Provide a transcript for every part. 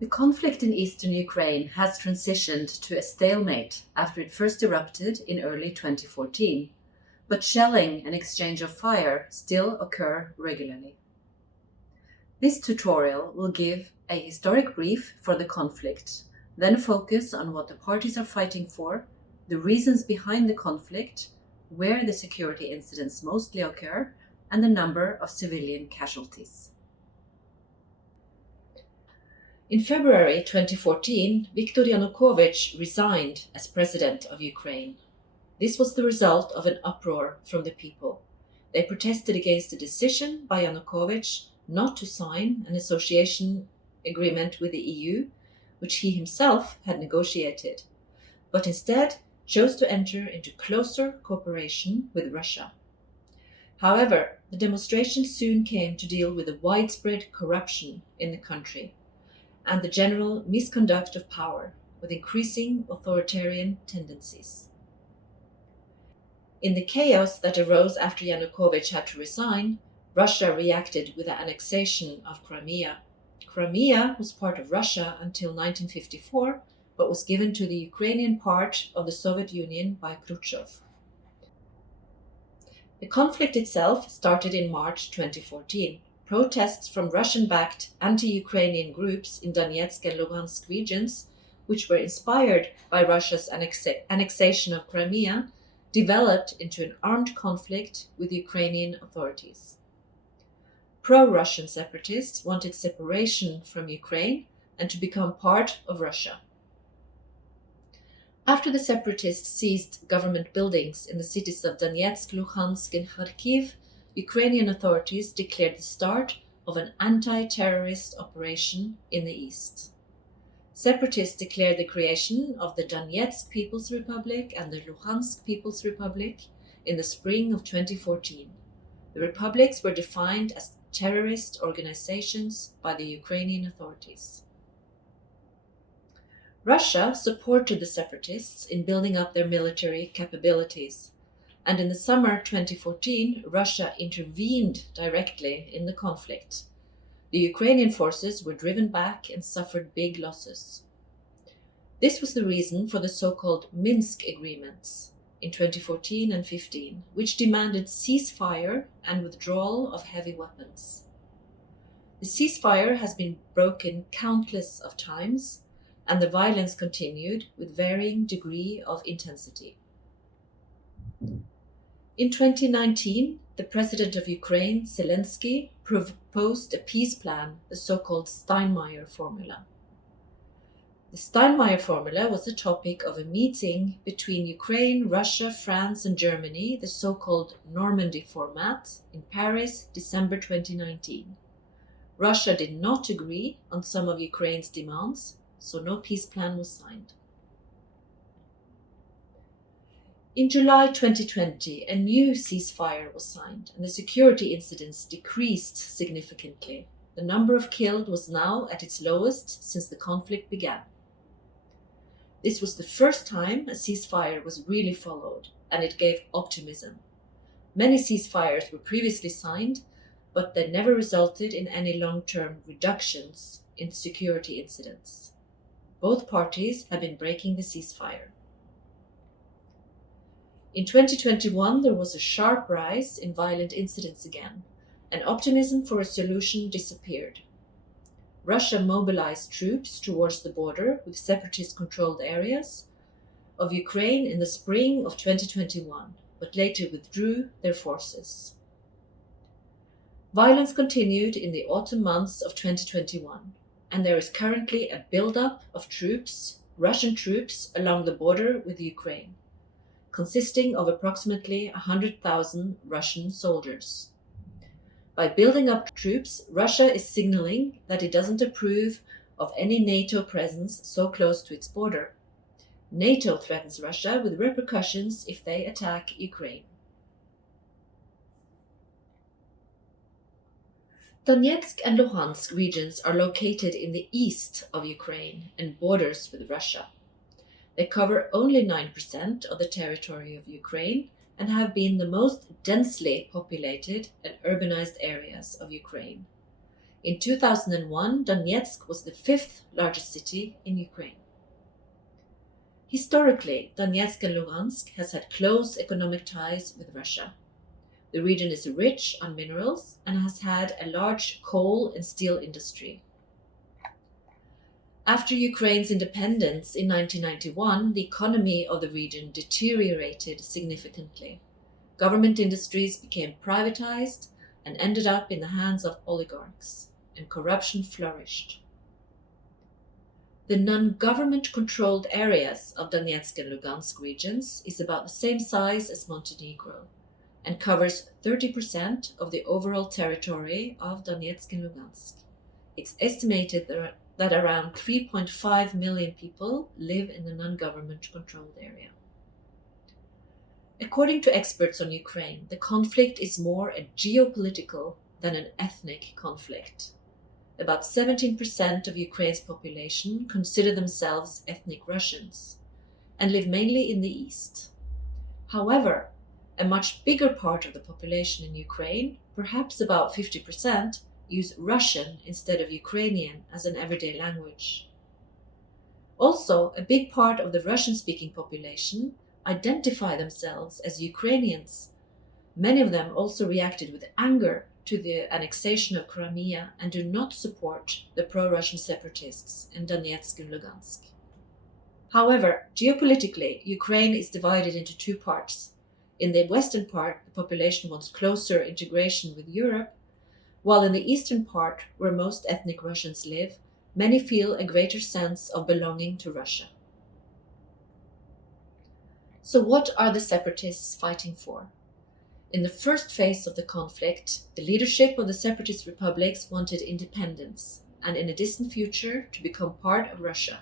The conflict in eastern Ukraine has transitioned to a stalemate after it first erupted in early 2014, but shelling and exchange of fire still occur regularly. This tutorial will give a historic brief for the conflict, then focus on what the parties are fighting for, the reasons behind the conflict, where the security incidents mostly occur, and the number of civilian casualties. In February 2014, Viktor Yanukovych resigned as president of Ukraine. This was the result of an uproar from the people. They protested against the decision by Yanukovych not to sign an association agreement with the EU, which he himself had negotiated, but instead chose to enter into closer cooperation with Russia. However, the demonstration soon came to deal with the widespread corruption in the country and the general misconduct of power, with increasing authoritarian tendencies. In the chaos that arose after Yanukovych had to resign, Russia reacted with the annexation of Crimea. Crimea was part of Russia until 1954, but was given to the Ukrainian part of the Soviet Union by Khrushchev. The conflict itself started in March 2014. Protests from Russian-backed anti-Ukrainian groups in Donetsk and Luhansk regions, which were inspired by Russia's annexation of Crimea, developed into an armed conflict with Ukrainian authorities. Pro-Russian separatists wanted separation from Ukraine and to become part of Russia. After the separatists seized government buildings in the cities of Donetsk, Luhansk, and Kharkiv, Ukrainian authorities declared the start of an anti-terrorist operation in the east. Separatists declared the creation of the Donetsk People's Republic and the Luhansk People's Republic in the spring of 2014. The republics were defined as terrorist organizations by the Ukrainian authorities. Russia supported the separatists in building up their military capabilities, and in the summer 2014, Russia intervened directly in the conflict. The Ukrainian forces were driven back and suffered big losses. This was the reason for the so-called Minsk agreements in 2014 and 15, which demanded ceasefire and withdrawal of heavy weapons. The ceasefire has been broken countless of times, and the violence continued with varying degree of intensity. In 2019, the president of Ukraine, Zelensky, proposed a peace plan, the so-called Steinmeier formula. The Steinmeier formula was the topic of a meeting between Ukraine, Russia, France, and Germany, the so-called Normandy format, in Paris, December 2019. Russia did not agree on some of Ukraine's demands, so no peace plan was signed. In July 2020, a new ceasefire was signed and the security incidents decreased significantly. The number of killed was now at its lowest since the conflict began. This was the first time a ceasefire was really followed, and it gave optimism. Many ceasefires were previously signed, but they never resulted in any long-term reductions in security incidents. Both parties have been breaking the ceasefire. In 2021, there was a sharp rise in violent incidents again, and optimism for a solution disappeared. Russia mobilized troops towards the border with separatist-controlled areas of Ukraine in the spring of 2021, but later withdrew their forces. Violence continued in the autumn months of 2021, and there is currently a buildup of troops, Russian troops, along the border with Ukraine, consisting of approximately 100,000 Russian soldiers. By building up troops, Russia is signaling that it doesn't approve of any NATO presence so close to its border. NATO threatens Russia with repercussions if they attack Ukraine. Donetsk and Luhansk regions are located in the east of Ukraine and borders with Russia. They cover only 9% of the territory of Ukraine and have been the most densely populated and urbanized areas of Ukraine. In 2001, Donetsk was the fifth largest city in Ukraine. Historically, Donetsk and Luhansk has had close economic ties with Russia. The region is rich on minerals and has had a large coal and steel industry. After Ukraine's independence in 1991, the economy of the region deteriorated significantly. Government industries became privatized and ended up in the hands of oligarchs, and corruption flourished. The non-government controlled areas of Donetsk and Lugansk regions is about the same size as Montenegro and covers 30% of the overall territory of Donetsk and Lugansk. It's estimated that around 3.5 million people live in the non-government controlled area. According to experts on Ukraine, the conflict is more a geopolitical than an ethnic conflict. About 17% of Ukraine's population consider themselves ethnic Russians and live mainly in the east. However, a much bigger part of the population in Ukraine, perhaps about 50%, use Russian instead of Ukrainian as an everyday language. Also, a big part of the Russian-speaking population identify themselves as Ukrainians. Many of them also reacted with anger to the annexation of Crimea and do not support the pro-Russian separatists in Donetsk and Lugansk. However, geopolitically, Ukraine is divided into two parts. In the western part, the population wants closer integration with Europe, while in the eastern part, where most ethnic Russians live, many feel a greater sense of belonging to Russia. So what are the separatists fighting for? In the first phase of the conflict, the leadership of the separatist republics wanted independence and in a distant future to become part of Russia.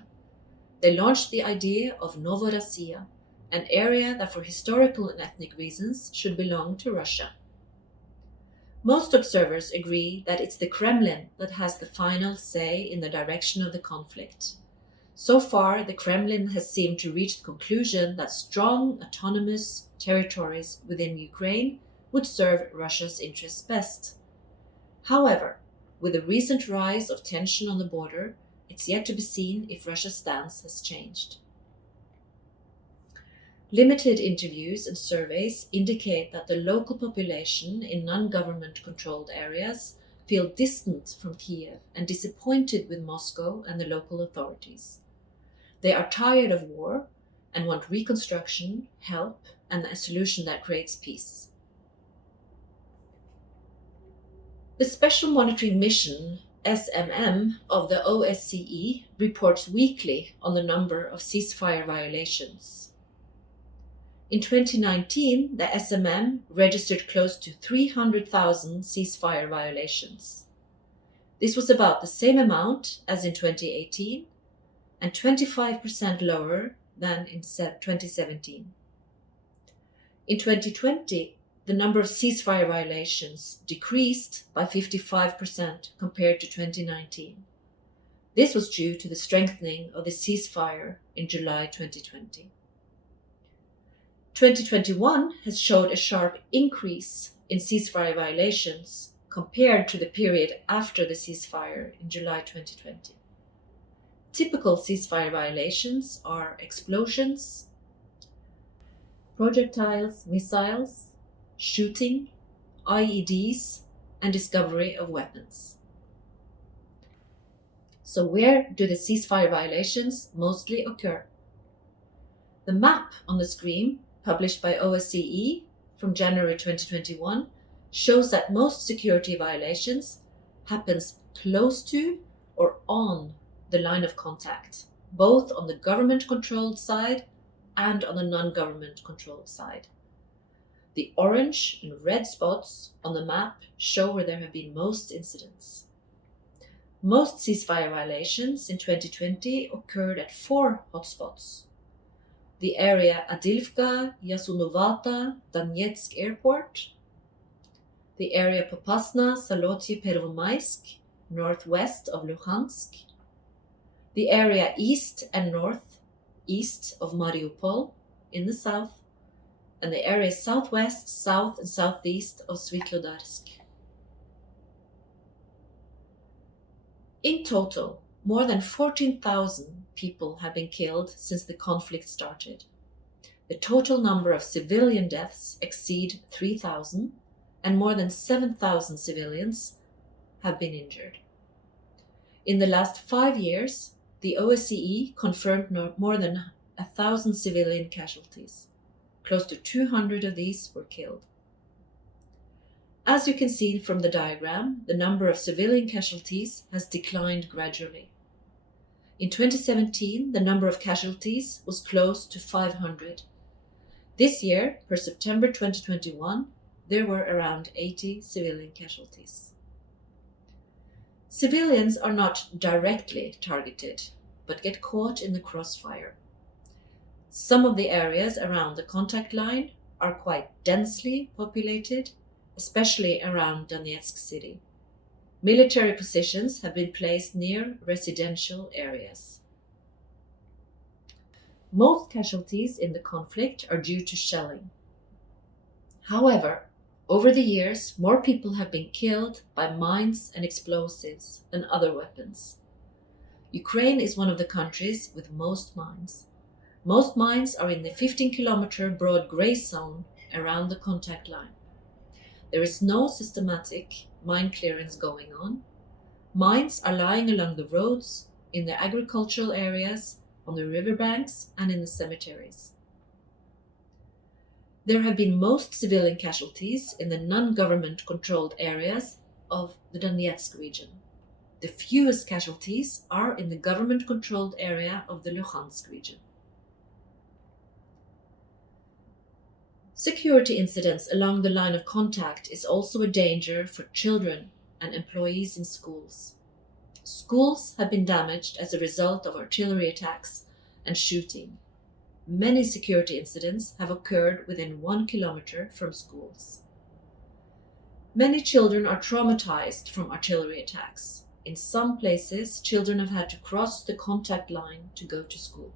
They launched the idea of Novorossiya, an area that for historical and ethnic reasons should belong to Russia. Most observers agree that it's the Kremlin that has the final say in the direction of the conflict. So far, the Kremlin has seemed to reach the conclusion that strong, autonomous territories within Ukraine would serve Russia's interests best. However, with the recent rise of tension on the border, it's yet to be seen if Russia's stance has changed. Limited interviews and surveys indicate that the local population in non-government controlled areas feel distant from Kiev and disappointed with Moscow and the local authorities. They are tired of war and want reconstruction, help, and a solution that creates peace. The Special Monitoring Mission, SMM, of the OSCE reports weekly on the number of ceasefire violations. In 2019, the SMM registered close to 300,000 ceasefire violations. This was about the same amount as in 2018 and 25% lower than in 2017. In 2020, the number of ceasefire violations decreased by 55% compared to 2019. This was due to the strengthening of the ceasefire in July 2020. 2021 has showed a sharp increase in ceasefire violations compared to the period after the ceasefire in July 2020. Typical ceasefire violations are explosions, projectiles, missiles, shooting, IEDs, and discovery of weapons. So where do the ceasefire violations mostly occur? The map on the screen, published by OSCE from January 2021, shows that most security violations happens close to or on the line of contact, both on the government-controlled side and on the non-government controlled side. The orange and red spots on the map show where there have been most incidents. Most ceasefire violations in 2020 occurred at 4 hotspots: the area Adilivka, Yasunovata, Donetsk Airport, the area Popasna, Salotye, Pervomaisk, northwest of Luhansk, the area east and northeast of Mariupol in the south, and the area southwest, south, and southeast of Svitlodarsk. In total, more than 14,000 people have been killed since the conflict started. The total number of civilian deaths exceed 3,000, and more than 7,000 civilians have been injured. In the last 5 years, the OSCE confirmed more than 1,000 civilian casualties. Close to 200 of these were killed. As you can see from the diagram, the number of civilian casualties has declined gradually. In 2017, the number of casualties was close to 500. This year, per September 2021, there were around 80 civilian casualties. Civilians are not directly targeted, but get caught in the crossfire. Some of the areas around the contact line are quite densely populated, especially around Donetsk city. Military positions have been placed near residential areas. Most casualties in the conflict are due to shelling. However, over the years, more people have been killed by mines and explosives than other weapons. Ukraine is one of the countries with most mines. Most mines are in the 15-kilometer broad gray zone around the contact line. There is no systematic mine clearance going on. Mines are lying along the roads, in the agricultural areas, on the riverbanks, and in the cemeteries. There have been most civilian casualties in the non-government controlled areas of the Donetsk region. The fewest casualties are in the government controlled area of the Luhansk region. Security incidents along the line of contact is also a danger for children and employees in schools. Schools have been damaged as a result of artillery attacks and shooting. Many security incidents have occurred within 1 kilometer from schools. Many children are traumatized from artillery attacks. In some places, children have had to cross the contact line to go to school.